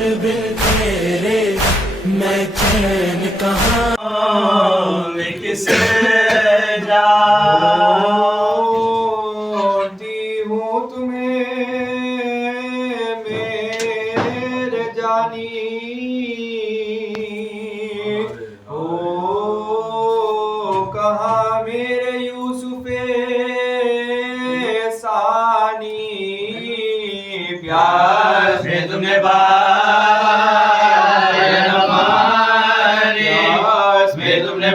बिन तेरे मैं चैन कहाँ मैं किसे जानती हूँ तुम्हें मेरे जानी हो कहाँ मेरे यूसुफे सानी प्यार से तुमने तुमने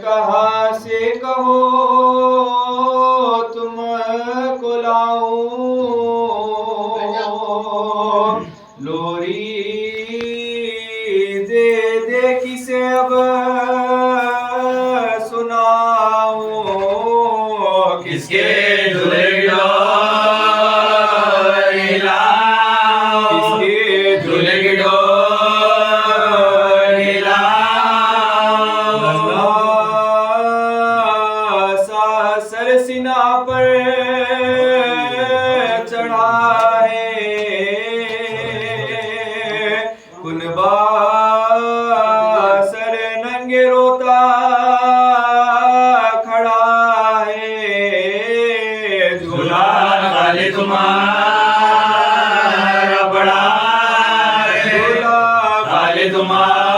कहाँ से कहो तुमको लाऊं लोरी दे दे किसे अब सुनाऊं किसके सरसिना पर चढ़ा है कुनबा सर नंगे रोता खड़ा है झूला वाले तुम्हारा बड़ा झूला वाले तुम्हारा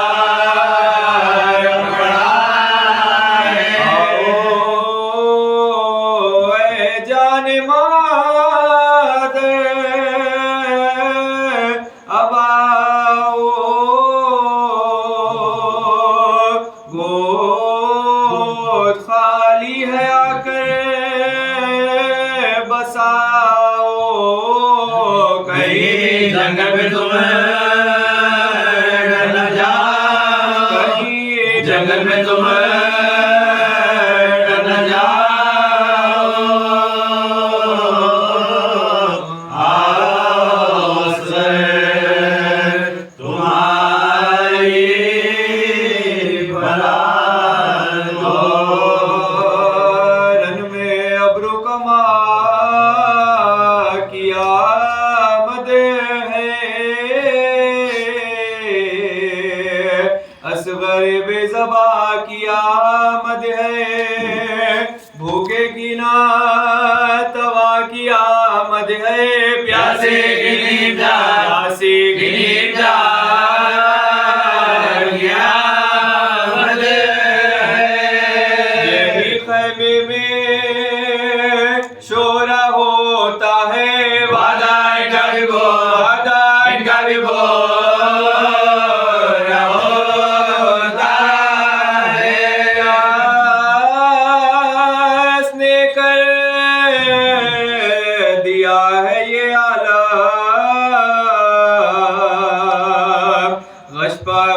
अब आओ गोद खाली है आकर बसाओ कहीं जंगल में तुम्हें न जाओ कहीं जंगल में तुम्हें न जाओ असगर बेज़बा की आमद है भूखे की ना तवा की आमद है प्यासे की नींद प्यासे की नींद यही खैमे में शोरा होता है वादा इनका भी वो वादा इनका भी वो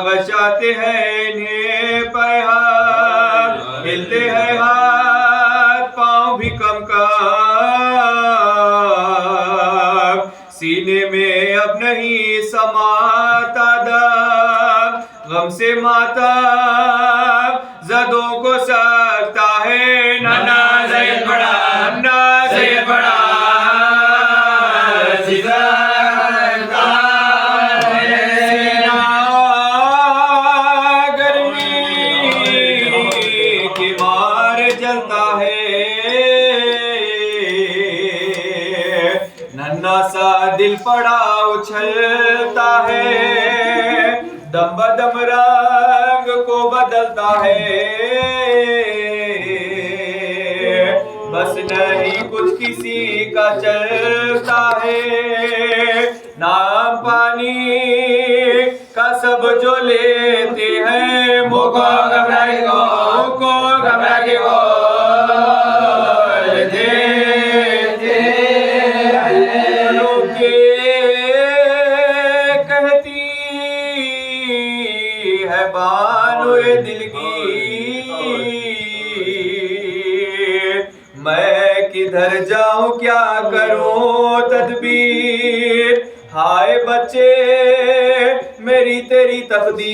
गशाते हैं इन्हें पैहार हिलते हैं हाथ पांव भी कम काम सीने में अब नहीं समाता दम गम से माता जदों को सकता है नन्ना सैयद बड़ा नन्ना सैयद बड़ा जलता है नन्ना सा दिल पड़ा उछलता है दम बदम रंग को बदलता है बस नहीं कुछ किसी का चलता है नाम पानी का सब जो लेते हैं मुको घबरा के वो कहती है बानोए दिल की मैं किधर जाऊं क्या करूं तदबीर हाय बच्चे मेरी तेरी तकदीर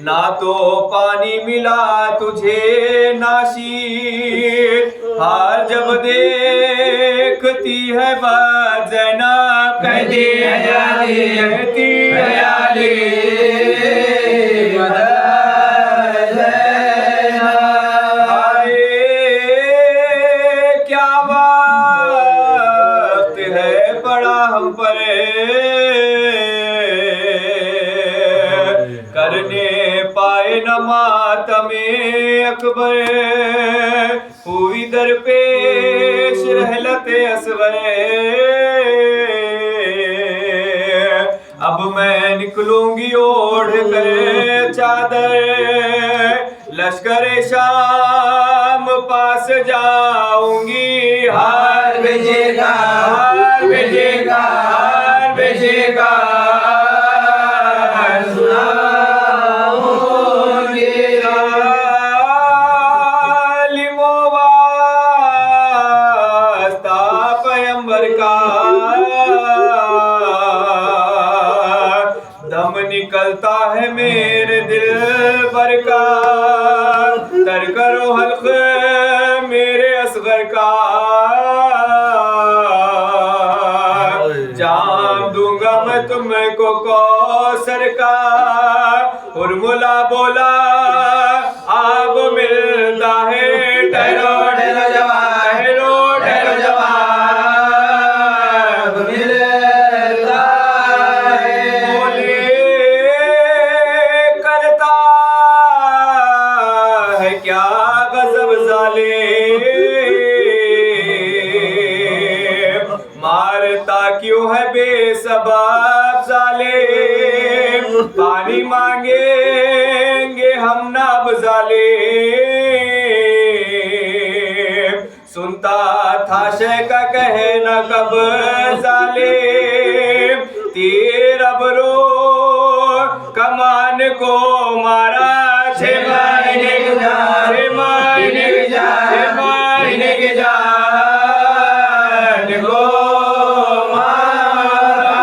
ना तो पानी मिला तुझे नाशीर, हाल जब देखती है बात ज़ैनब कहती हयाली कहती हयाली क्या वक्त है पड़ा हम पर, करने पाए न मातमे अकबर, हुई दरपेश रहलते असगर। अब मैं निकलूंगी ओढ़ कर चादर, लश्कर शाम पास जाऊंगी, हार भेजेगा हार भेजेगा हार भेजेगा दम निकलता है मेरे दिल भर का, तर करो हल्क मेरे असगर का, जान दूंगा मैं तुमको कौसर का। उर्मिला बोला अब मिलता है, ठहरो ठहरो जवान ठहरो ठहरो जवान मिलता है। बोले करता है क्या गजब ज़ालिम, मारता क्यों है बेसबाब ज़ालिम, पानी मांगेंगे हम नाब ज़ालिम, सुनता था शेख का कहना कब ज़ालिम, तीर अबरो कमान को मारा, 6 महीने के जान 6 महीने के जान 6 महीने के जान को मारा।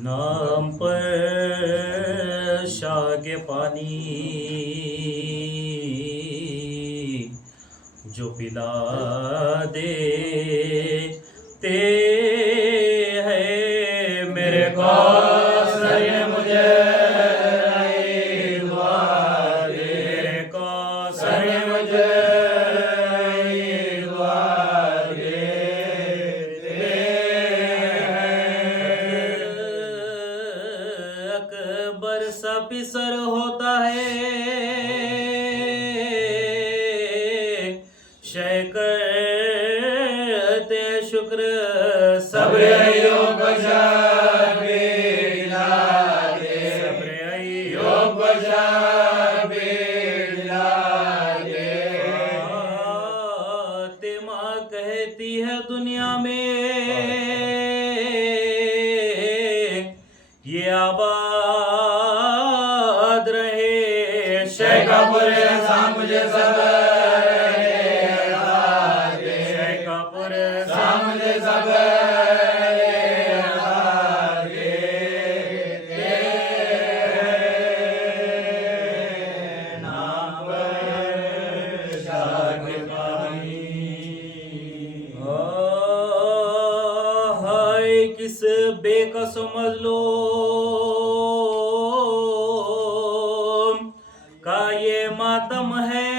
नाम पर शागे पानी जो पिला दे ते है मेरे कौसर मुझे मेरे कौसर मुझे अकबर सा पिसर होता है, करते शुक्र सब्र अय्यूब बशर बिलादे, सब्र अय्यूब बशर बिलादे। फातिमा कहती है दुनिया में ये आबाद रहे, शेखपुर मुझे सब किस बेकस मजलूम का ये मातम है,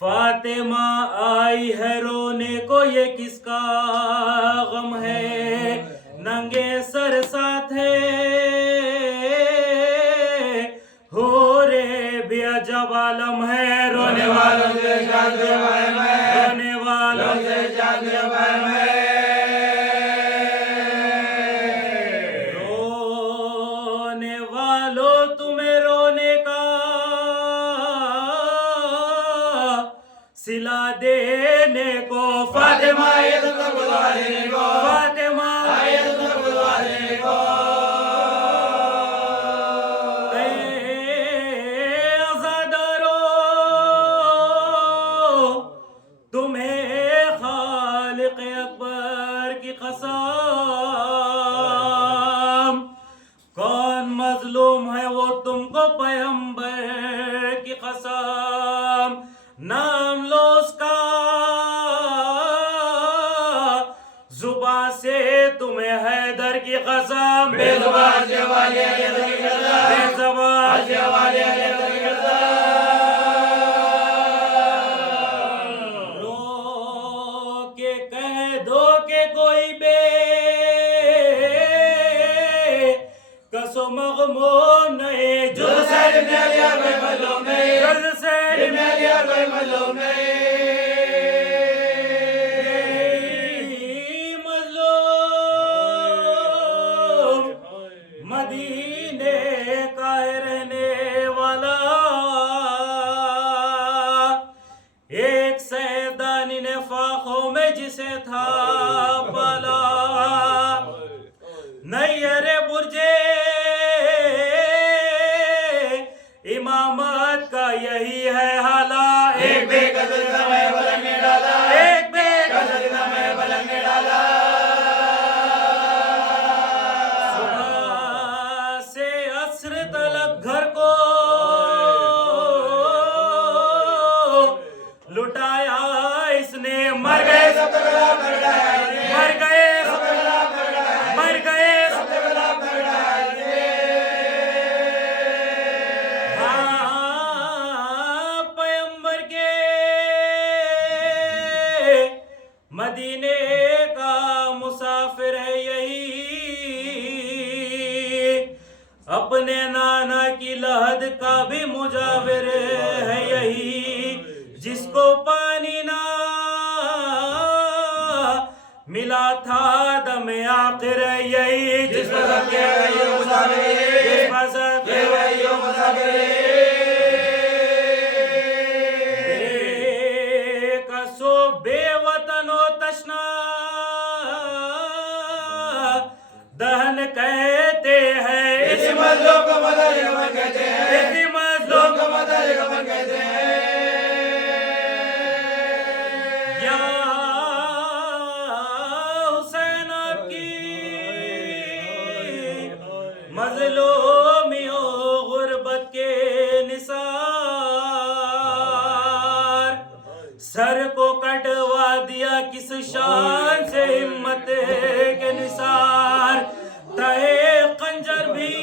फातिमा आई है रोने को ये किसका गम है, नंगे सर साथ है हो रे भी अजब आलम है, रोने वालों से जाते रोने वालों से जाते रोने वालों तुम्हें रोने का सिला देने को, फातिमा ये तुमको बुला देने को, फातिमा ये तुमको बुला देने को। तुम्हें खालिक अकबर की कसम कौन पैगंबर की कसम, नाम लो उसका, जुबान से तुम्हें हैदर की कसम, बेजुबान से वाले बेजुबान से वाले रो के कह दो के कोई बे कसो मगमूम नहीं, जुद से लिया कोई मलूम नहीं, जुद से लिया कोई मलूम नहीं। मजलूम मदीने का रहने वाला, एक सैदानी ने फाखों में जिसे था पाला, नैयरे बुर्जे इमामत का यही है हाला, एक बेकदर समय बलंग ने डाला, एक बेकदर समय बलंग ने डाला। सुबह से असर तलक घर को लुटाया इसने, मर गए सब गुलाम कर डाला, मर गए सब गुलाम कर डाला, मर गए सब गुलाम कर डाला। हाँ पैगंबर के मदीने का मुसाफिर है यही, अपने नाना की लहद का भी मुजाविर है यही, जिसको पानी ना मिला था दम आखिर यही, जिस मज़हब के वही मुसाफिर, जिस मज़हब के वही मुसाफिर। कसो बेवतनो तशना दहन कहते हैं, इसी मजलूम को मदद कहते हैं, इसी मजलूम को मदद कहते हैं। मजलूमियों गुर्बत के निसार, सर को कटवा दिया किस शान से हिम्मत के निसार, तहे खंजर भी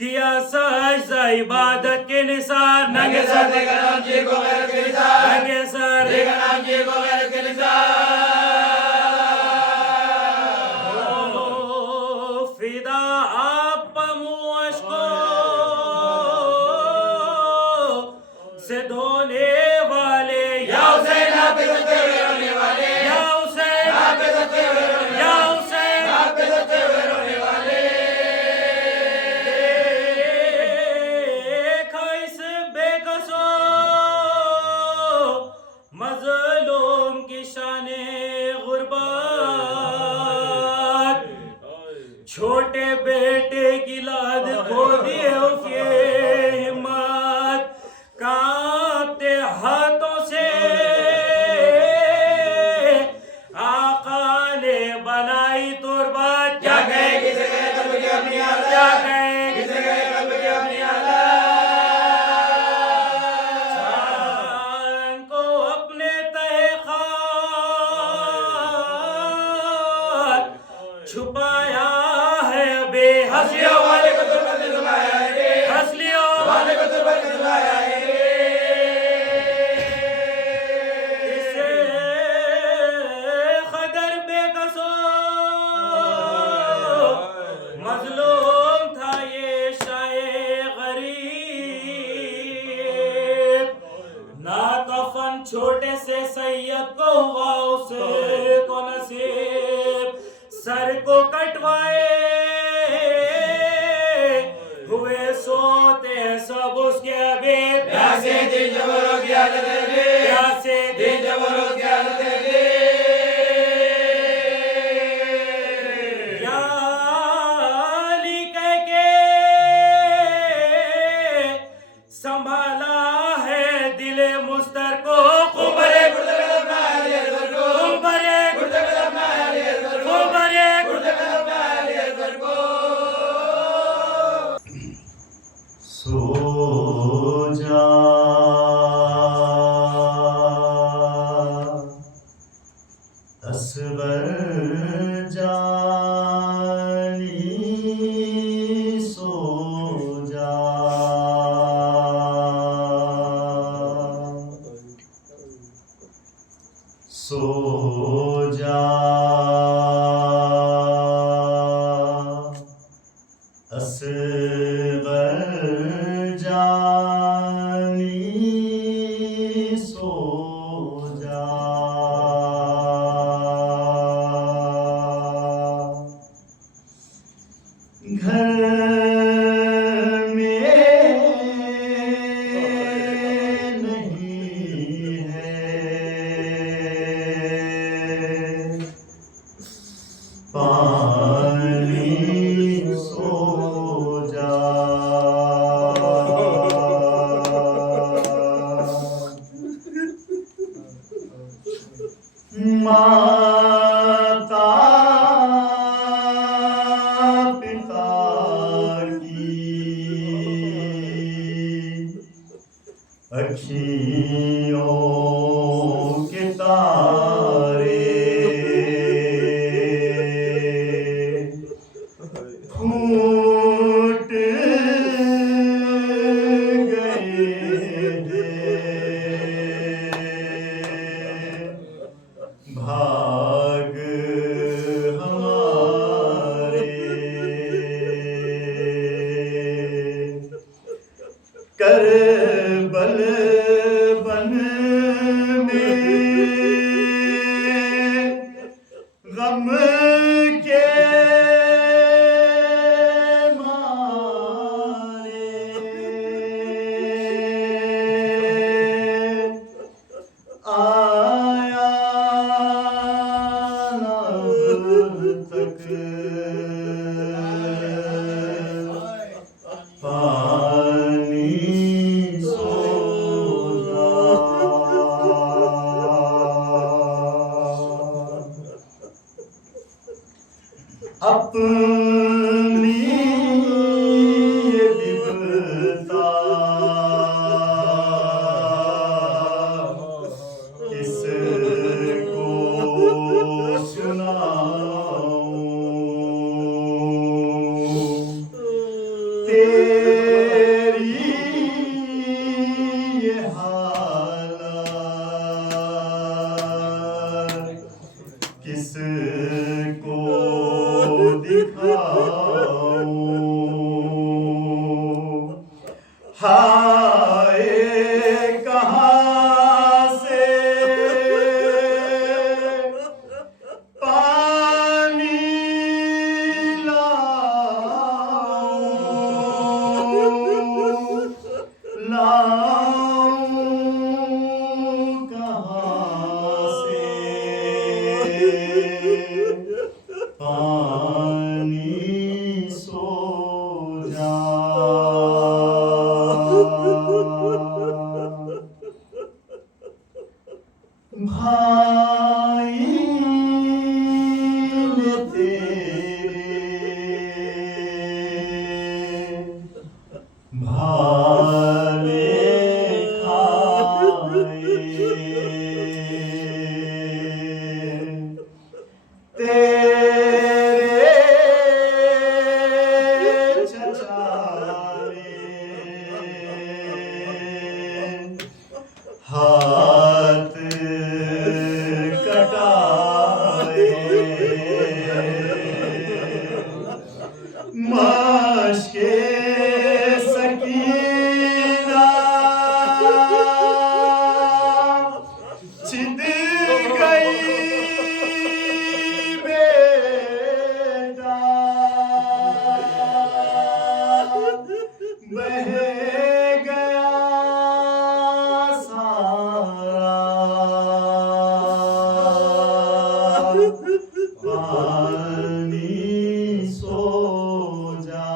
किया सजदा इबादत के निसार, नंगे सर देखा नाम जी को गैरत के निसार, नंगे सर देखा नाम जी को गैरत के निसार। फिदा आप मुश्को से धोने वाले, या हुसैन आप पे सत्ते हुए रोने वाले, या हुसैन आप पे सत्ते हुए रोने, या हुसैन आप पे सत्ते हुए रोने वाले। देखा इस बेकसो मजलूम की शाने गुर्बत, छोटे बेटे की लाद खो दिए उसके हिम्मत, कांपते हाथों से आका ने बनाई तुरबत, क्या कहे किसे कहे कल्ब की अपनी हालत, क्या कहे किसे कहे कल्ब की अपनी हालत। चांद को अपने तहे खाक छुपाया है बे, हंसियों वाले को तुरबत ने झुलाया है, हंसियों वाले को तुरबत ने झुलाया है। इसे खदर बेकसो मजलूम था ये शाये गरीब, ना कफन छोटे से सैयद को हुआ उसे को नसीब, सर को कटवाए हुए सोते सब उसके आगे, प्यासे दिन जबरों की हालत है, प्यासे दिन जबरों की हालत है। या अली कह के संभाला है दिले मुस्तर को, कुबरे कुबरे अपनी ये विपदा किसको सुनाऊं, तेरी ये हालत किसको दिखाऊं। हाय कहाँ से पानी लाऊं कहाँ से पानी सो जा। भाई ने तेरे भाले खाए, तेरे चचा ने हाथ कटाए, मश्के सकीना छिद गई बेटा, बह गया सारा पानी सो जा।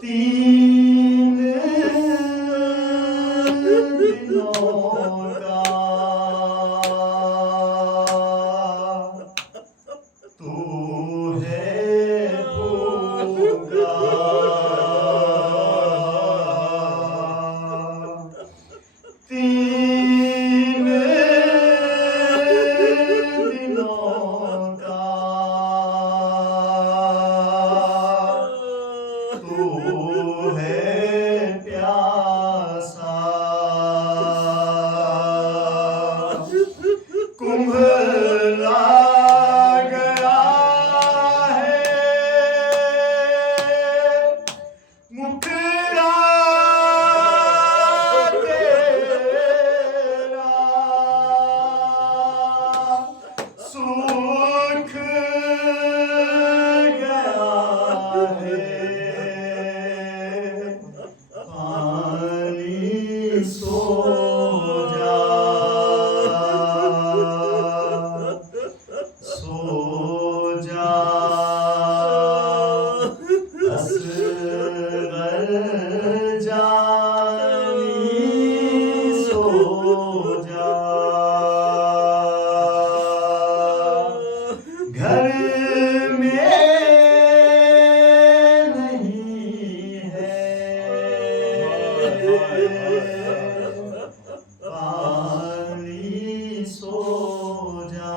तीन दिनों का तू है भूखा, तीन दिनों का तू है प्यासा, कुम्भला गया है मुखड़ा तेरा, सूख गया है पानी सो जा, सो जा। असगर जानी सो जा, घर में नहीं है पानी सो जा।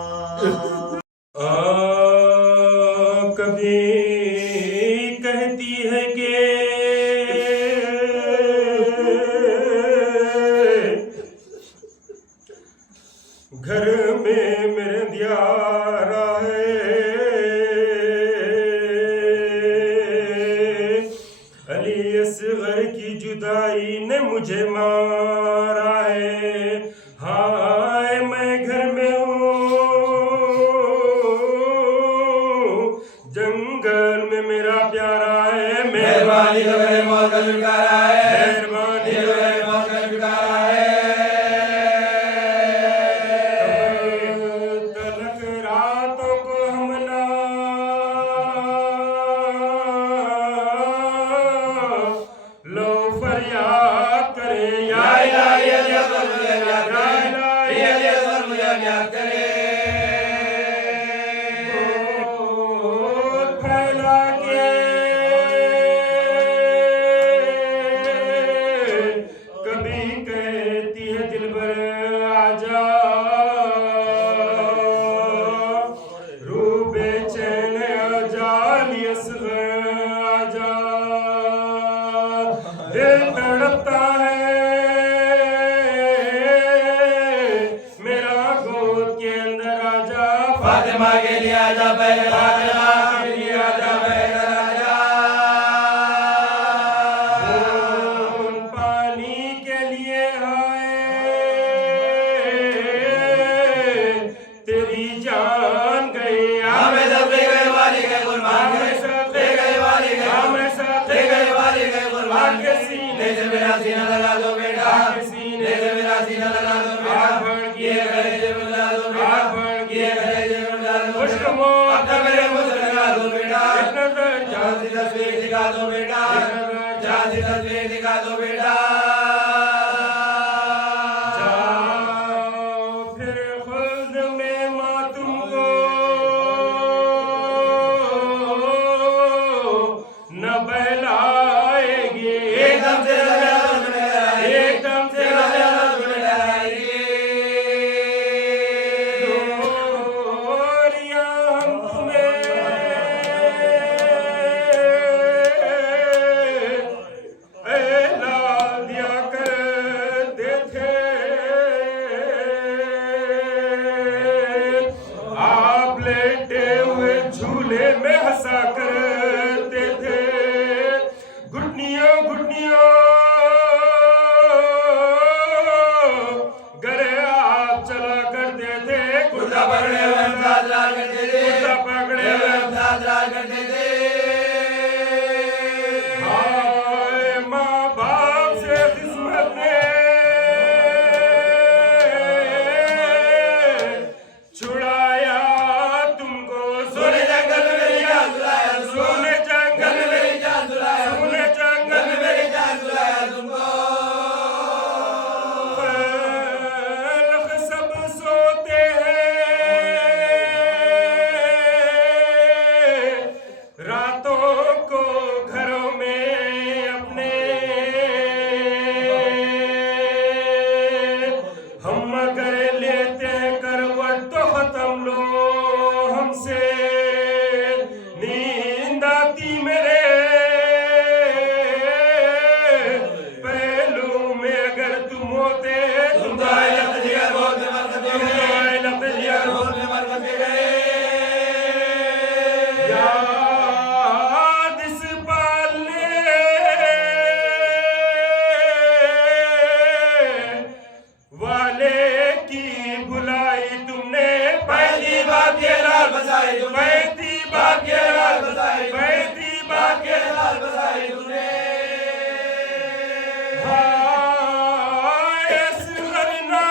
कभी कहती है कि घर में मेरे दियारा है, अली असगर की जुदाई ने मुझे मारा है। हाय मैं घर में हूँ, जंगल में मेरा प्यारा है, मेहरबानी तो मेरे मौत का छुटकारा है, मेहरबानी तो मेरे मौत का छुटकारा है। ये अजर मुझे याद करे फैला के कभी कहती है दिलबर आजा रू बेचैन आजा लियसगर आजा दिल तड़पता है मेरा गोद के अंदर आजा फातिमा के लिए आजा फातिमा के लिए आजा पानी के लिए आए तेरी जान गई हमें सब ले गए वाली गए कुर्बान हमें सब ले गए वाली गए हमें सब ले गए वाली गए कुर्बान के सीने से मेरा सीना लगा दो बेटा के सीने से मेरा सीना लगा दो बेटा भर किए गए जे मिला दो बेटा भर किए गए जे मिला दो खुशमो अब मेरे मुझे लगा दो बेटा नजर जाती तस्वीर दिखा दो बेटा जाती तस्वीर दिखा दो बेटा जाओ फिर खुद में माँ तुमको न बहलाएगी एकदम से एकदम से गोरियां हम तुम्हें एला दिया करते थे आप लेटे हुए झूले में हंसा करते थे घुटनियों घुटनियों गरे आप चला करते थे कुर्ता पकड़े हुए साथ रहा करते थे कुर्ता पकड़े हुए साथ रहा करते थे हाय माँ बाप से किस्मत ने छुड़ाया तुमको सोने जंगल में मेरी जान छुड़ाया सोने जंगल में मेरी जान छुड़ाया सोने जंगल में मेरी जान छुड़ाया तुमको खल्क सब सोते हैं रातों को घरों में अपने हम मगर लेते हैं करवट तो खत्म लो हमसे नींद आती मेरे पहलू में अगर तुम होते तुम तो आए लफ्ज़ जिगर बहुत में मर सकते गए लफ्ज़ जिगर बहुत में मर सकते गए याद इस पालने वाले की बुलाई तुमने पहली बात ये लाल बसाई पहली बात ये लाल बसाई पहली बात ये लाल बसाई तुमने हाय असगरना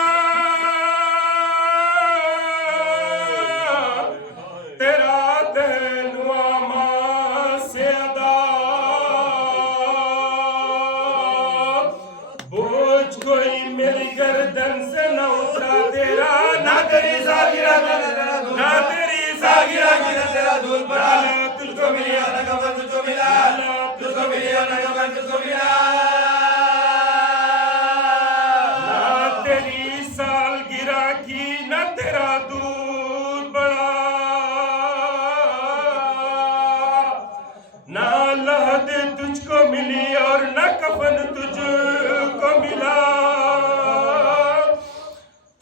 तेरा कहनुआ माँ से अदा बोझ कोई मेरी गर्दन से न उतरा तेरा ना तेरी सागिरा ना तेरी सागिरा की तेरा दूध पड़ा तुझको मिली ना कफन तुझको मिला तुझको मिली ना कफन तुझको मिला ना तेरी सालगिरह की ना तेरा दूध बड़ा ना लहद तुझको मिली और न कफन तुझको मिला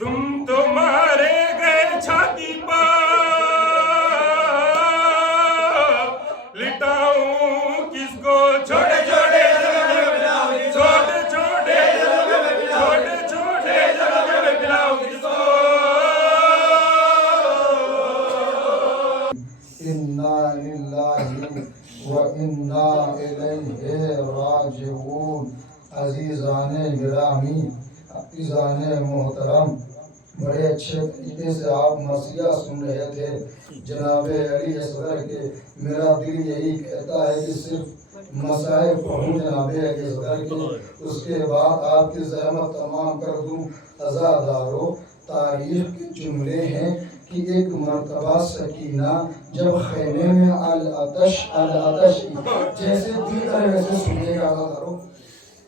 तुम तो मारे गए छाती पर लिटाऊं किसको छोटे छोटे छोटे छोटे छोटे छोटे जगह में मिलाऊं किसको इन्ना लिल्लाहि व इन्ना इलैहि राजिऊन। अजीज़ाने गिरामी, अज़ीज़ाने मोहतरम, बड़े अच्छे तरीके से आप मसीहा सुन रहे थे जनाब अली असगर के। मेरा दिल यही कहता है कि सिर्फ मसाए पहुँच जनाबे अक़ीदत के। उसके बाद आपकी ज़हमत तमाम कर दूँ अज़ादारों। तारीख़ के जुमले हैं कि एक मरतबा सकीना जब खैमे में अल-अतश जैसे दिल करे वैसे सुनिएगा अज़ादारों।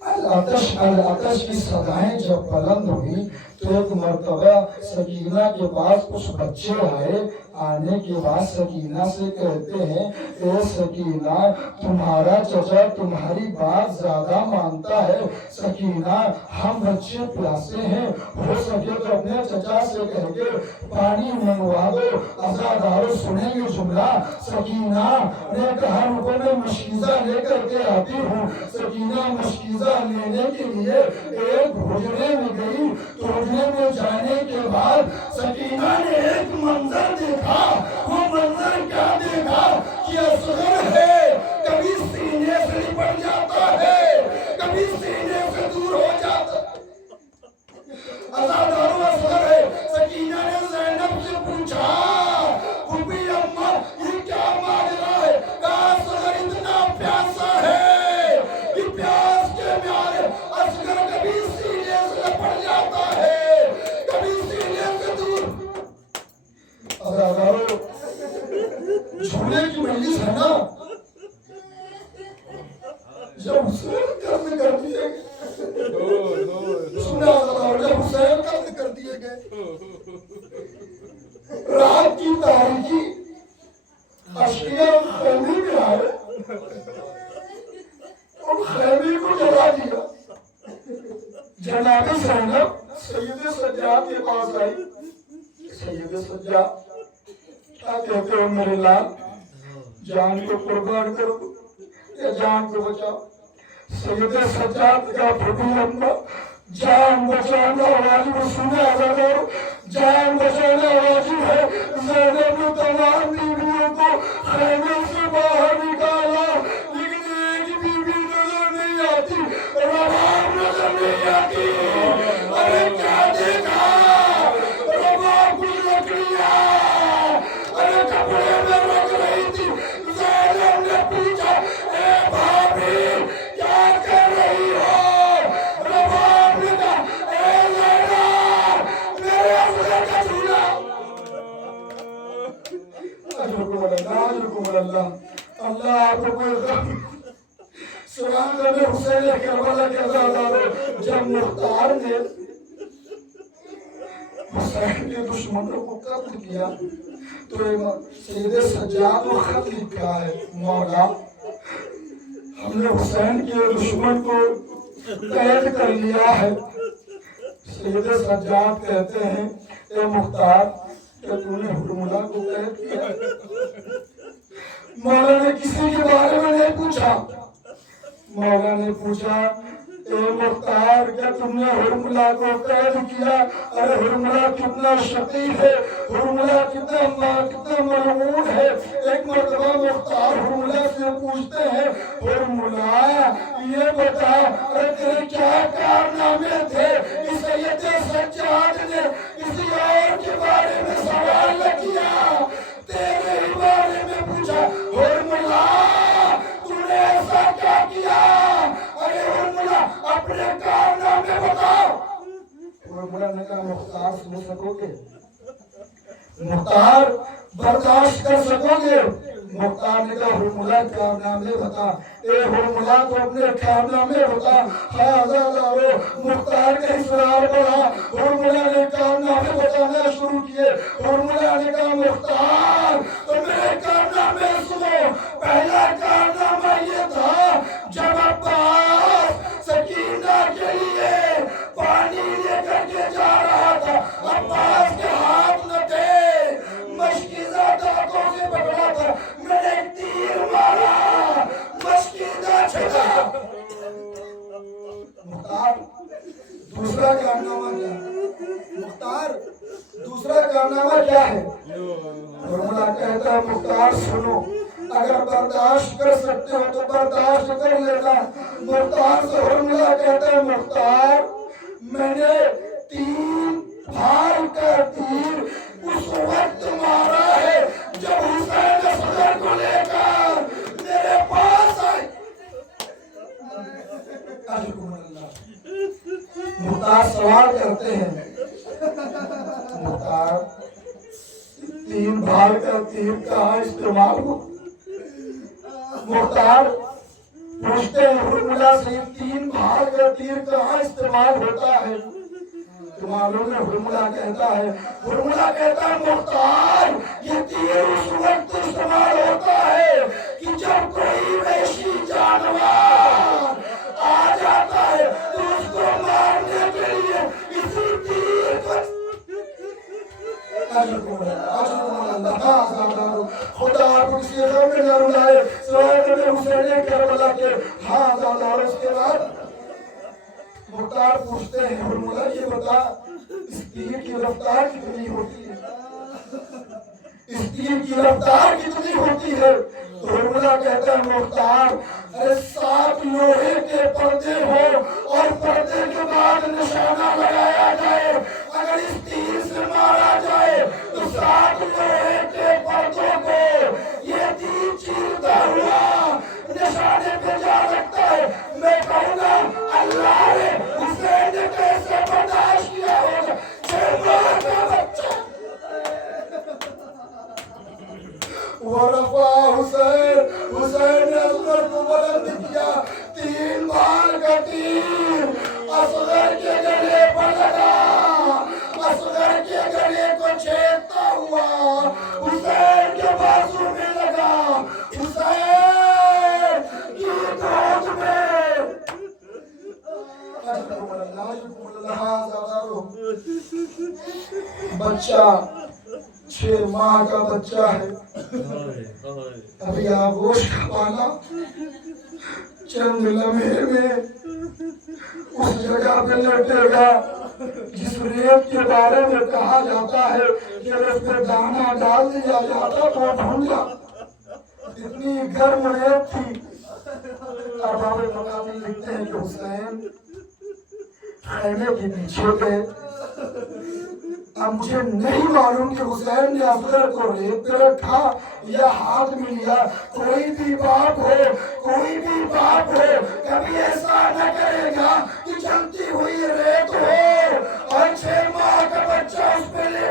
अल-अतश की सदाएं जब बुलंद हुई तो एक मरतबा सकीना के पास कुछ बच्चे आए। आने के बाद सकीना से कहते हैं, ए सकीना, तुम्हारा चचा तुम्हारी बात ज्यादा मानता है। सकीना, हम बच्चे प्यासे हैं, हो सके तो अपने चचा से कह के पानी मंगवा दो। अज़ादारों सुनेंगे जुमला। सकीना ने कहा, रुको मैं मशकीज़ा लेकर के आती हूँ। सकीना मशकीज़ा लेने के लिए एक हुजरे में गई। तो हुजरे में जाने के बाद सकीना ने एक मंजर देखा। वो मंजर क्या देखा कि असगर है, कभी सीने से लिपट जाता है, कभी सीने से दूर हो जाता है। अज़ादारों असगर है। सकीना ने ज़ैनब से पूछा, फूफी अम्मा ये क्या माजरा है? कहा असगर इतना प्यासा है कि प्यास के मारे असगर कभी सीने से लिपट जाता है, कभी सीने से दूर। अज़ादारों झूले की मजलिस है ना, जब हुसैन कत्ल कर दिए गए, सुना जब हुसैन कत्ल कर दिए गए, रात की तारीकी अशकिया खैमे में आए और खैमे को जला दिया। जनाबे ज़ैनब सैयद सज्जाद के पास आई। सैयद सज्जाद, क्या कहते हो मेरे लाल, जान को कुर्बान कर दो या जान को बचाओ? सैयद सज्जाद का फूफी अम्मा, जान बचाना वाजिब सुने अज़ादारों, जान बचाना वाजिब है। ज़ैनब ने तमाम बीवियों को खैमे से बाहर निकाला, लेकिन एक बीवी नजर नहीं आती, रबाब नजर नहीं आती। अरे क्या देखा? रबाब की लकड़ियां अरे कपड़े में रख रही थी। ज़ैनब ने पूछा, ए भाभी क्या कर रही हो? रबाब ने कहा, ए ज़ैनब, मेरे असगर का झूला। अल्लाह आपको कोई सलाम नबी हुसैन करबला के अज़ादारों। जब मुख्तार ने हुसैन के दुश्मनों को कत्ल किया तो सैयद सज्जाद को खत लिखा है, मौला हमने हुसैन के दुश्मन को कैद कर लिया है। सैयद सज्जाद कहते हैं, ए मुख्तार, क्या तूने हुर्मुला को कैद किया? मौला ने किसी के बारे में नहीं पूछा। मौला ने पूछा, ए मुख्तार, क्या तुमने हुर्मुला को कैद किया? अरे हुर्मुला कितना शकी है, हुर्मुला कितना मलऊन है। एक मरतबा मुख्तार हुर्मुला से पूछते हैं, हुर्मुला ये बता, अरे तेरे क्या कारनामे थे? इस सैयद सज्जाद ने किसी और के बारे में सवाल न किया, तेरे ही बारे में पूछा। हुर्मुला तूने ऐसा क्या किया? अरे हुर्मुला अपने कारनामे बताओ। हुर्मुला ने कहा, मुख्तार सुन सकोगे? मुख्तार बर्दाश्त कर सकोगे? मुख्तार ने कहा, हुर्मुला कारनामे बता। ए हुर्मुला तो अपने कारनामे बता। हाँ मुख्तार का इसरार बढ़ा। हुर्मुला ने कारनामे बताना शुरू किए। हुर्मुला ने कहा, मुख्तार तो मेरे कारनामे सुनो। पहला कारनामा ये था, जब अब्बास सकीना के लिए पानी लेकर के जा रहा था, अब्बास के हाथ न थे, मशकीज़ा दांतों से पकड़ा था, मैंने तीर मारा, मशकीज़ा छिड़ा। मुख्तार दूसरा कारनामा क्या है? मुख्तार दूसरा कारनामा क्या है? हुर्मुला कहता है, मुख्तार सुनो, अगर बर्दाश्त कर सकते हो तो बर्दाश्त कर लेना। मुख्तार से हुर्मुला कहता है, मुख्तार मैंने 3 भार का तीर उस वक्त मारा है जब हुसैन असगर को लेकर मेरे पास आए। मुख्तार 3 भाग का तीर कहाँ इस्तेमाल हो? मुख्तार पूछते हैं हुरमुला से 3 भाग का तीर कहाँ इस्तेमाल होता है? तो मालूम है हुरमुला कहता है मुख्तार ये तीर उस वक्त इस्तेमाल होता है कि जब कोई वैशी जानवर आ जाता है तो उसको मारने के लिए इसी तीर को खुदा आपको किसी गम में न रुलाए सवाल में हुसैन करबला के और उसके बाद मुख्तार पूछते हैं हुरमुला ये बता इस तीर की रफ्तार कितनी होती है? इस तीर की रफ्तार कितनी होती है? तो हुरमुला कहता है मुख्तार अरे 7 लोहे के पर्दे हो और पर्दे के बाद निशाना लगाया जाए, अगर इस तीर से मारा जाए तो 7 लोहे के पर्दों को ये तीर चीरता हुआ निशाने पे जा सकता है। मैं कहूँगा अल्लाह ने हुसैन ने कैसे बर्दाश्त किया होगा? 6 माह का बच्चा वरफा हुसैन ने असगर को बुलंद किया 3 बार का तीर असगर के गले पर लगा, असगर के गले को छेदता हुआ हुसैन के बाजू में लगा, हुसैन की गोद में बच्चा 6 माह का बच्चा है, अभी आगोश का पाना चंद लम्हे में उस जगह पे लौटेगा जिस रेत के बारे में कहा जाता है कि उस पे दाना डाल दिया जाता तो भूंगा, इतनी गर्म रेत थी। अब बाबे मकामी लिखते हैं कि हुसैन खैमे के पीछे गए। अब मुझे नहीं मालूम कि हुसैन ने असगर को रेत पे रखा या हाथ में लिया। कोई भी बाप हो कभी ऐसा न करेगा कि जलती हुई रेत हो और 6 माह का बच्चा उस पे ले।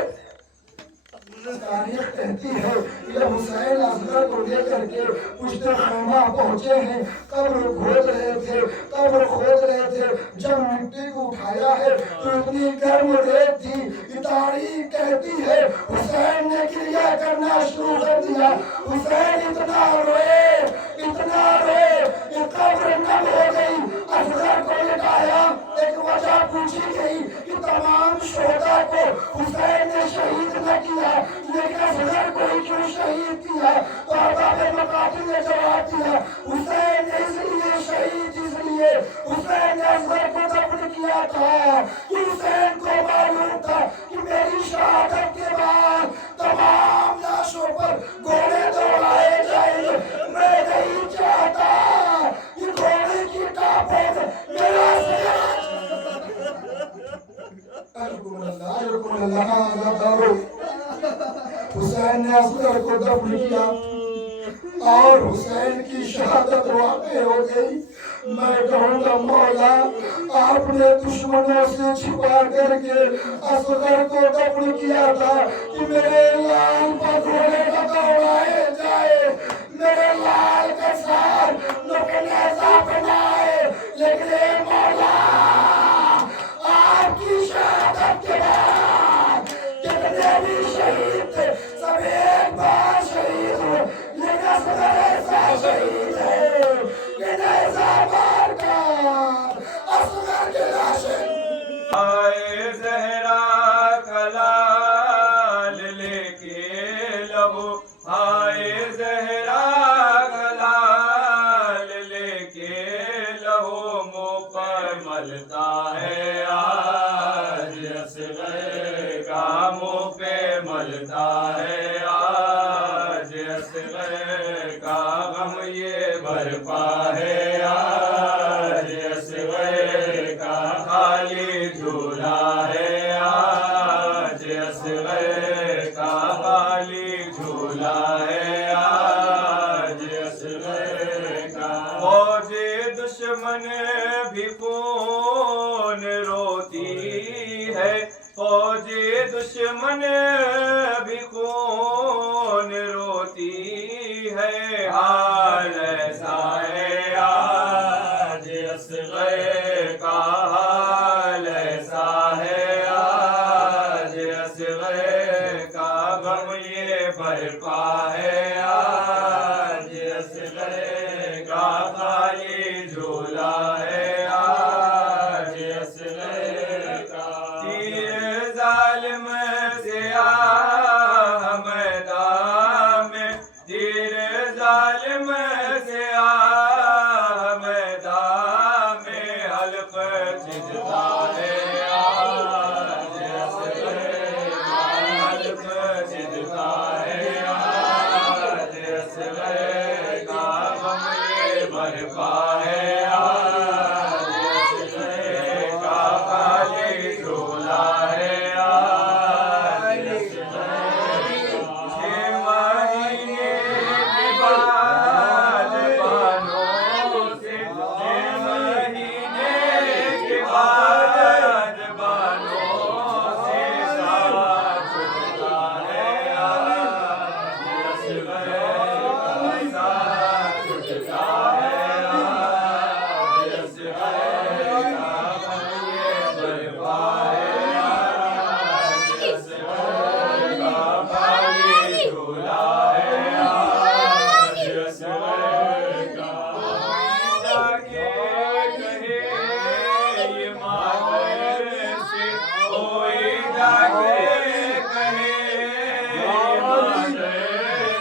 तारीख कहती है कि जब हुसैन असगर को लेकर के पुश्तखैमा पहुंचे हैं, कब्र खोद रहे थे, जब मिट्टी को उठाया है तो इतनी गर्म रेत थी। तारीख कहती है हुसैन ने क्रिया करना शुरू कर दिया। हुसैन इतना रोए कि कब्र नम हो गई। असगर को लिटाया, एक वजह पूछी गई कि तमाम शोहदा को हुसैन ने शहीद न किया, लेकिन असगर को ही क्यों शहीद किया? तो अरबाब मकातिल ने जवाब दिया हुसैन ने इसलिए हुसैन ने असगर को दफन किया था कि हुसैन को मालूम था कि मेरी शहादत के बाद तमाम लाशों पर घोड़े दौड़ाए जाएंगे। मैं नहीं चाहता कि घोड़े की टापों में मेरा हुसैन ने असगर को दफन किया और हुसैन की शहादत वाक़ई हो गई। मैं कहूँगा मौला आपने दुश्मनों से छिपा करके असगर को दफन किया था कि मेरे लाल पर घोड़े का दौड़ाए जाए, मेरे लाल का सार नुकनेज़ा बनाए, लेकिन मौला आपकी शहादत के बाद कितने भी शहीद थे सब एक बार शहीद हुए, लेकिन असगर ऐसा शहीद है कि नैज़ा मार कर असगर के लाशें आए ज़हरा कलाल लेके लबो, आए ज़हरा कलाल लेके लबो, मुँह पर मलता है आज असगर का, मुँह पे मलता है आज असगर का, गम ये बरपा है आज असगर का, खाली झूला है आज असगर का, खाली झूला है आज असगर का। फौजे दुश्मन भी खून रोती है, फौज ये दुश्मन भी खून रोती है, हाल ऐसा है आज असग़र का, हाल ऐसा है आज असग़र का, गम ये बरपा है आज असग़र का, खाली झोला है आज असग़र का। तीर जालिम से मैदान में, तीर जालिम से मैदान में, हल्क़ जिंदा है आज असग़र का, हल्क़ जिंदा है आज असग़र का, गम ये बरपा है आज असग़र का, खाली झोला है आज असग़र का। 6 महीने के बाद बानों से, 6 महीने के बाद बानों से साथ छूटता है आज असग़र का, साथ छूटता है आज असग़र का, गम ये बरपा है आज असग़र का, खाली झोला है आज असग़र का। ताके कहे ये मादर से, कोई जाके कहे ये मादर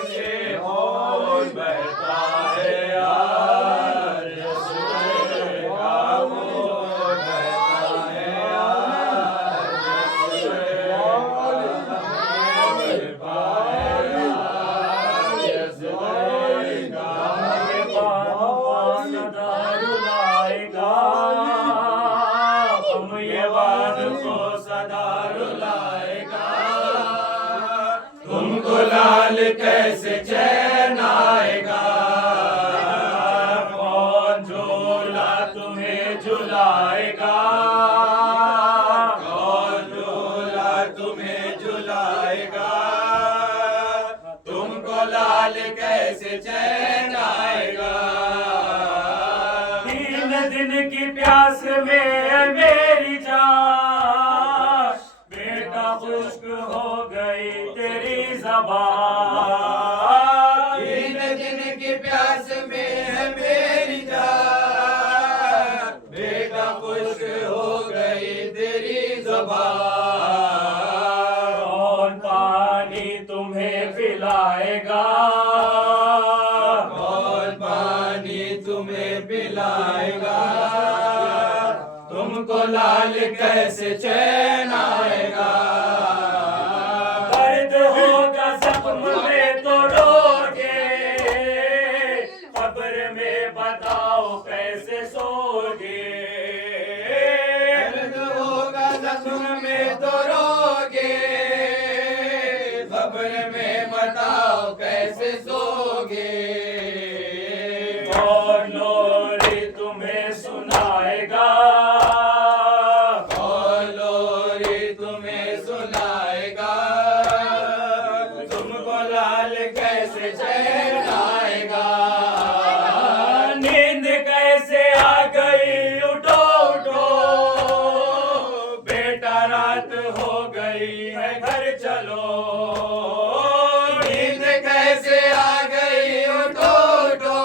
से, खून बहता है आज असग़र का, खून बहता है आज असग़र का, बरपा है आज असग़र का। ये बात को सदा रुलाएगा, तुमको लाल कैसे चैन आएगा, कौन झूला तुम्हें झुलाएगा, कौन झूला तुम्हें झुलाएगा, तुमको लाल कैसे चैन आएगा। 3 दिन की प्यास में मेरी जान, बेटा खुश्क हो गई तेरी ज़बान। 3 दिन की प्यास में है मेरी जान, बेटा खुश्क हो गई तेरी ज़बान। कौन पानी तुम्हें पिलाएगा, कौन पानी तुम्हें पिलाएगा, तुमको लाल कैसे चैन आएगा। दर्द होगा ज़ख्म में तो रोगे, कब्र में बताओ कैसे सोगे। दर्द होगा ज़ख्म में तो रोगे, कब्र में बताओ कैसे सोगे। कौन लोरी तुम्हें सुनाएगा, कौन लोरी तुम्हें सुनाएगा, तुमको लाल कैसे चैन आएगा। नींद कैसे आ गई, उठो उठो, बेटा रात हो गई है घर चलो। नींद कैसे आ गई, उठो उठो,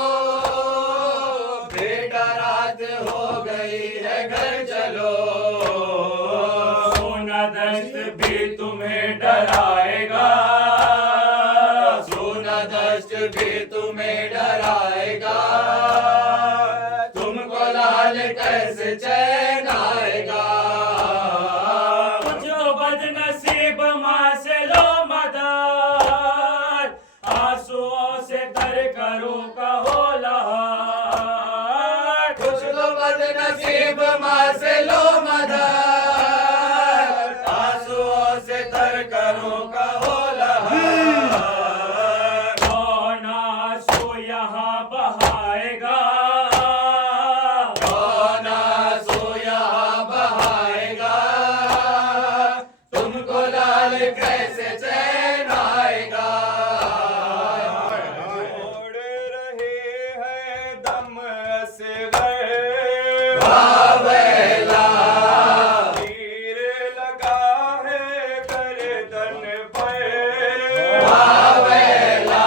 बेटा रात हो गई है घर चलो। सोना दस्त भी तुम्हें डराएगा, सोना दस्त भी तुम्हें डराएगा, तुमको लाल कैसे चैन आएगा। जो बदनसीब माँ से लो मदद, आंसुओं से तर करो कहो लहार। कुछ तो बदनसीब माँ से लो मदद, आंसुओं से तर करो कहो लहार। कौन आंसू यहाँ बहाएगा, कौन आंसू यहाँ बहाएगा, तुमको लाल कैसे चैन आएगा। छोड़ रहे हैं दम असगर वावेला, तीर लगा है गर्दन पर वावेला,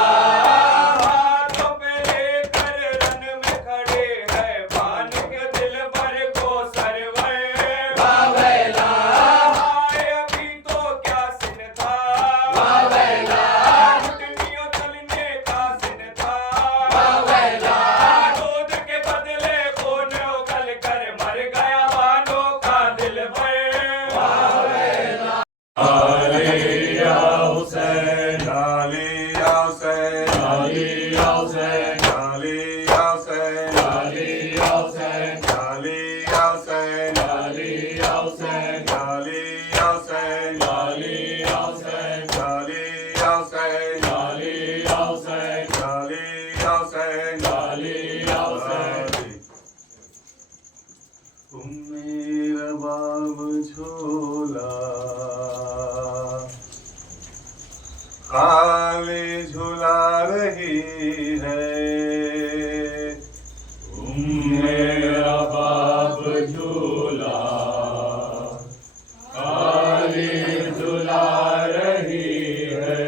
हाथों पे लेकर रन में खड़े हैं बान के दिल भर को सरवर वावेला, हाय अभी तो क्या सिन था वावेला, घुटनियों चलने का सिन था वावेला, दूध के बदले खून उगल कर मर गया बानों का दिल भर वावेला। आलिया हुसैन, आलिया हुसैन, आलिया हुसैन, आलिया हुसैन, आलिया हुसैन, आलिया हुसैन, आलिया हुसैन, आलिया हुसैन, आलिया हुसैन, आलिया हुसैन, आलिया हुसैन, आलिया हुसैन, आलिया हुसैन। मेरा बाब झोला खाली झुला रही है, मेरा बाप झूला खाली झुला रही है,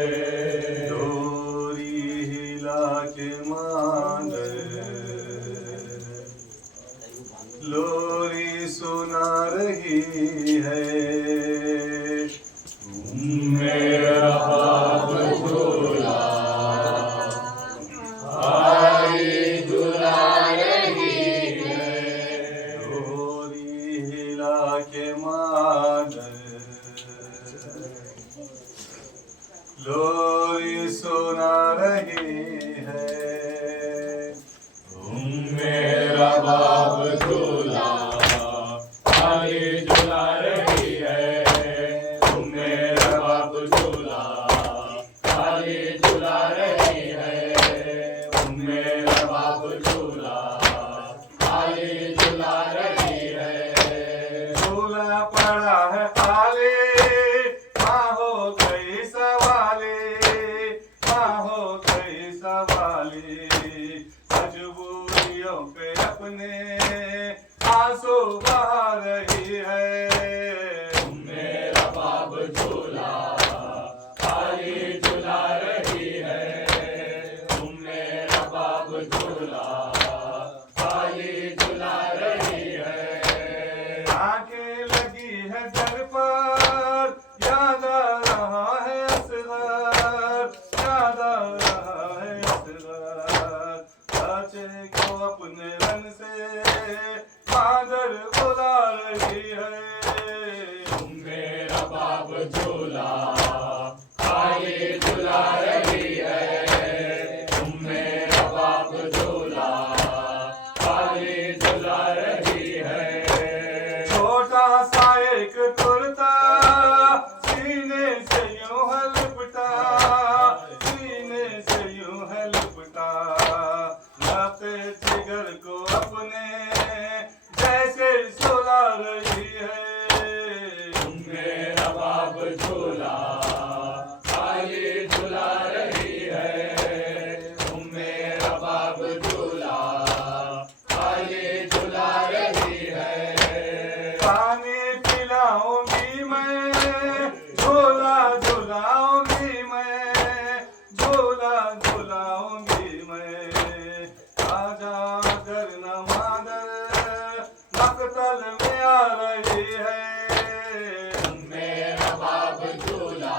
डोरी हिला के मांगर लोरी सुना रही है, मेरा बाप झूला खाली झुला रही है, डोरी हिला के मांगर लोरी सुना रही है, मेरा बाप झूला खाली झुला रही है, मेरा बाप झूला खाली झुला रही है, मेरा बाप झूला खाली झुला रही है, झूला पड़ा है खाली माँ हो गई सवाली, माँ हो गई सवाली, मजबूरियों पे अपने आंसू बहा रही है, मेरा बाप झूला खाली झुला रही है, मेरा बाप झूला खाली झुला रही है, आंखें लगी है दर पर याद आ रहा है असगर, याद आ रहा है असगर, बच्चे को अपने रन से मादर बुला रही है, मेरा बाप झूला खाली झुला रही है, मेरा बाप झूला खाली झुला रही है, छोटा सा एक कुर्ता सीने से यूं है लिपटा, सीने से यूं है लिपटा, लपटे जिगर को अपने जैसे सुला रही है, मेरा बाप झूला खाली झुला रही है, मेरा बाप झूला खाली झुला रही है, पानी पिलाऊंगी मैं, झोला झुलाऊंगी मैं, झोला झुलाऊंगी मैं, आजा अगर न मादर मकतल में आ रही है, मेरा बाप झूला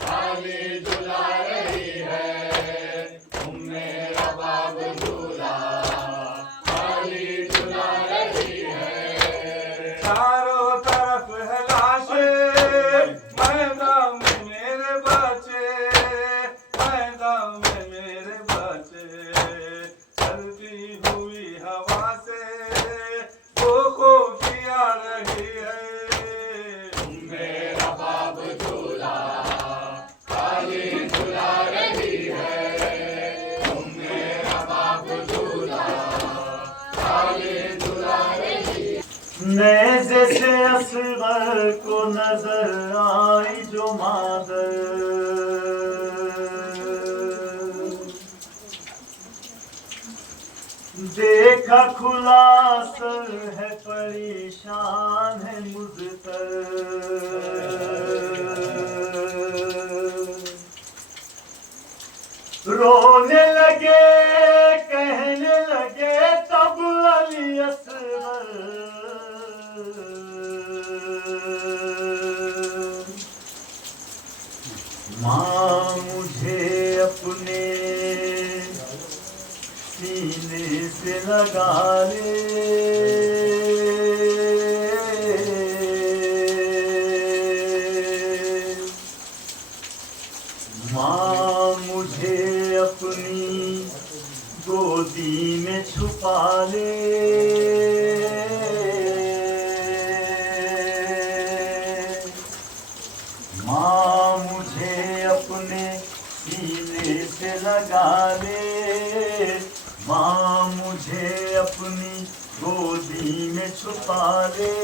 खाली झुला रही है, मेरा बाप झूला खाली झुला रही है, चारों तरफ है लाशें मैदान में मेरे बच्चे, मैदान में मेरे बच्चे, चलती हुई हवा से खो किया रही है, मेरा बाप झूला खाली झुला रही है, मेरा बाप झूला खाली झुला रही है, नेज़े से असगर मादर को नजर आई जो मादर, देखा खुला सर है परेशान है मुझतर, रोने लगे कहने लगे तब अली असगर, माँ मुझे अपने सीने से लगा ले, माँ मुझे अपनी गोदी में छुपा ले, माँ मुझे अपने सीने से लगा ले, माँ मुझे अपनी गोदी में छुपा ले,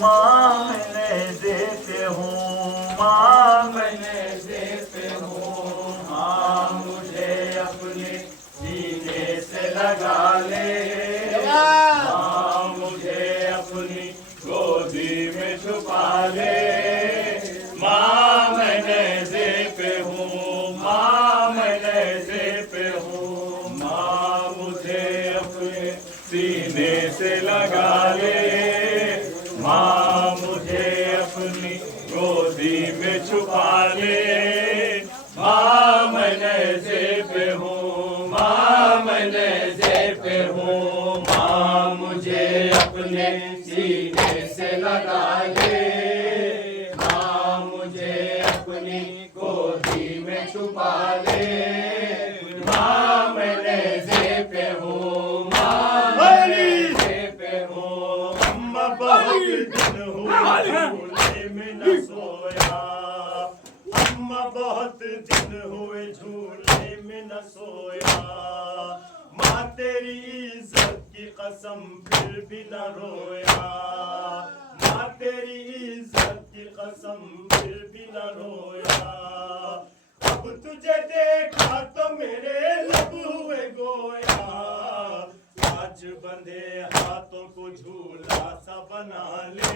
माँ मैं देते हूँ, माँ मैं देते हूँ, माँ मुझे अपने सीने से लगा ले, माँ मुझे अपनी गोदी में छुपा ले, माँ मैं देते हूँ, माँ मैं देते हूँ, माँ मुझे अपने सीने से लगा ले, माँ मुझे अपनी गोदी में छुपा ले, माँ मैं देते हूँ, माँ मैं देते हूँ, माँ मुझे अपने सीने से लगा ले, माँ मुझे अपनी गोदी में छुपा ले, माँ मैं देते हूँ, माँ मैं देते हूँ, अम्मा बहुत दिन हुए झूले में न सोया, अम्मा बहुत दिन हुए झूले में न सोया, माँ तेरी इज्जत की कसम फिर भी न रोया, माँ तेरी इज्जत की कसम फिर भी न रोया, अब तुझे देखा तो मेरे लब हुए गोया, आज बंधे हाथों को झूला सा बना ले,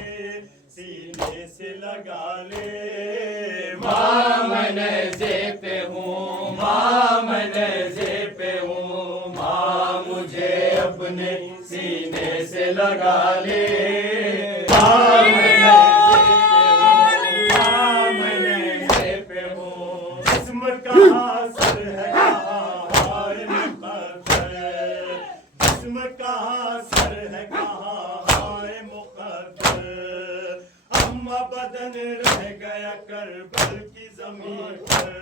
सीने से लगा ले, माँ मैंने देते हूँ, माँ मैंने देते हूँ, माँ मुझे अपने सीने से लगा ले, माँ मैंने देते हूँ, जिस्म कहाँ सर है कहाँ हाय मुक़द्दर, जिस्म कहाँ सर है कहाँ हाय मुक़द्दर, अम्मा बदन रह गया करबल की ज़मीन पर,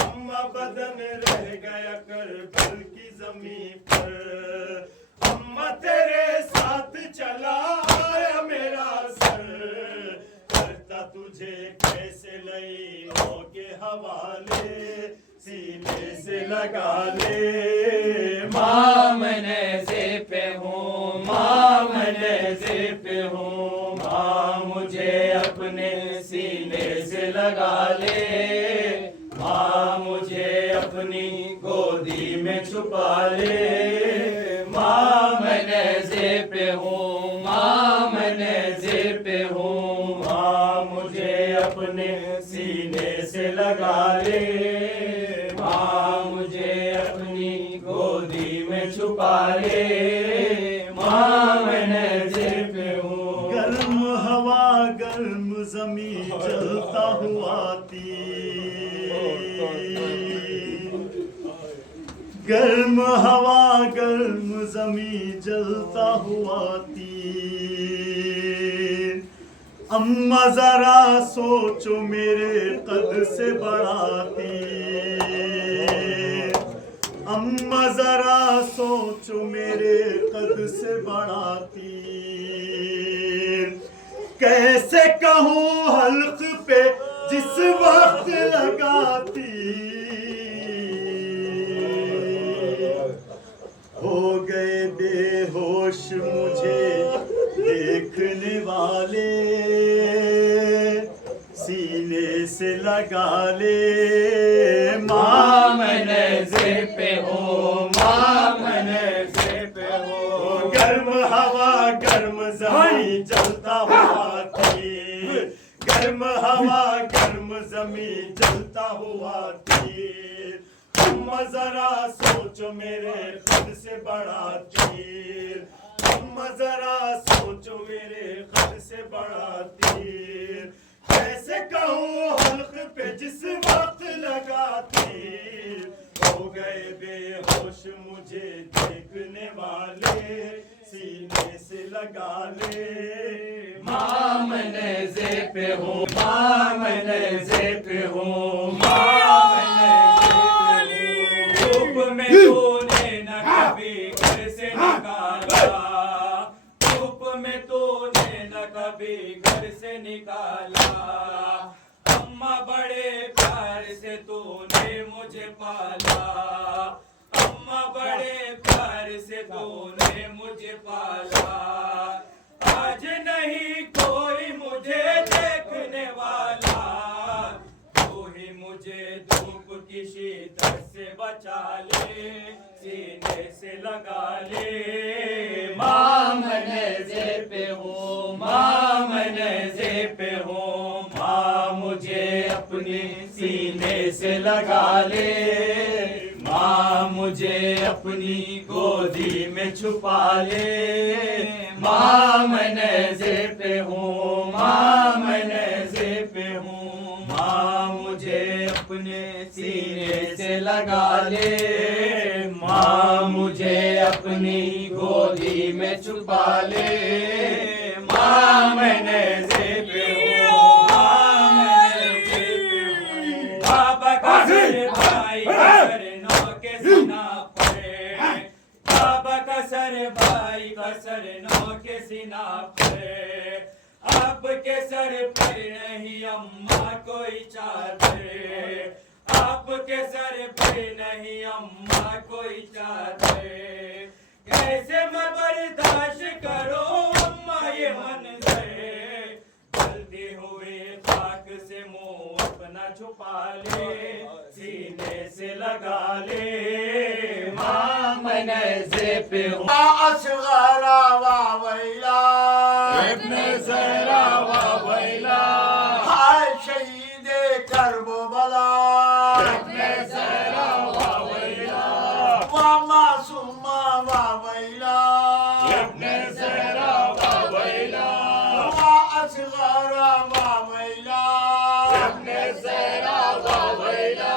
अम्मा बदन रह गया करबल की ज़मीन पर, अम्मा तेरे साथ चला आया मेरा सर, करता तुझे कैसे लईनों के हवाले, सीने से लगा ले, माँ मैंने ज़ेपे हूँ, माँ मैंने ज़ेपे हूँ, माँ मुझे अपने सीने से लगा ले, माँ मुझे अपनी गोदी में छुपा ले, माँ मैंने ज़ेपे हूँ, माँ मैंने ज़ेपे हूँ, माँ मुझे अपने सीने से लगा ले, माँ मुझे अपनी गोदी में छुपा ले, माँ मैंने ज़ेपे हूँ। गर्म हवा गर्म ज़मी जलता हुआ गर्म हवा गर्म ज़मी जलता हुआ तीर, अम्मा जरा सोचो मेरे कद से बड़ा तीर, अम्मा जरा सोचो मेरे कद से बड़ा तीर, कैसे कहूँ हल्क पे जिस वक्त लगाती, हो गए बेहोश मुझे देखने वाले, से लगा ले मामने से पे हो, मामने से पे हो। गर्म हवा गर्म जमी जलता हुआ तीर, गर्म हवा गर्म जमी जलता हुआ तीर। तुम जरा सोचो मेरे खुद से बड़ा तीर, तुम जरा सोचो मेरे खुद से बड़ा तीर। कैसे कहूँ हल्क पे जिस वक्त लगा तीर, हो गए बेहोश मुझे देखने वाले, सीने से लगा ले मामने से पे हो, मामने से पे हो, मामने से पे हो। धूप में तूने न कभी घर से निकाला, धूप में तूने न कभी घर से निकाला। अम्मा बड़े प्यार से तूने मुझे पाला, अम्मा बड़े प्यार से तूने मुझे पाला। आज नहीं कोई मुझे देखने वाला, तू ही मुझे धूप की शीतल से बचा ले, सीने से लगा ले मामने से पे हो, मामने से पे हो। माँ मुझे अपने सीने से लगा ले, माँ मुझे अपनी गोदी में छुपा ले। माँ मैंने से पे हूँ, माँ मैंने से पे हूँ। माँ मुझे अपने सीने से लगा ले, माँ मुझे अपनी गोदी में छुपा ले। माँ मैंने से पे हूँ, माँ मैंने से पे हूँ। बाबा का सर भाई नौ के सीना पे, बाबा का सर भाई का सर नौ के सीना पे। आपके सर पे नहीं अम्मा कोई चादर, आपके सर पे नहीं अम्मा कोई चादर। कैसे मैं बर्दाश्त करूं अम्मा ये मंजर, जल्दी हुए खाक से मुंह अपना छुपा ले, सीने से लगा ले। माँ मैंने से पे हूँ असगरा वावैला, इब्ने ज़हरा वावैला। हाय शहीदे करबला, इब्ने ज़हरा वावैला। वा मासूमा वावैला, इब्ने ज़हरा वावैला। वा असगरा वावैला, इब्ने ज़हरा वावैला।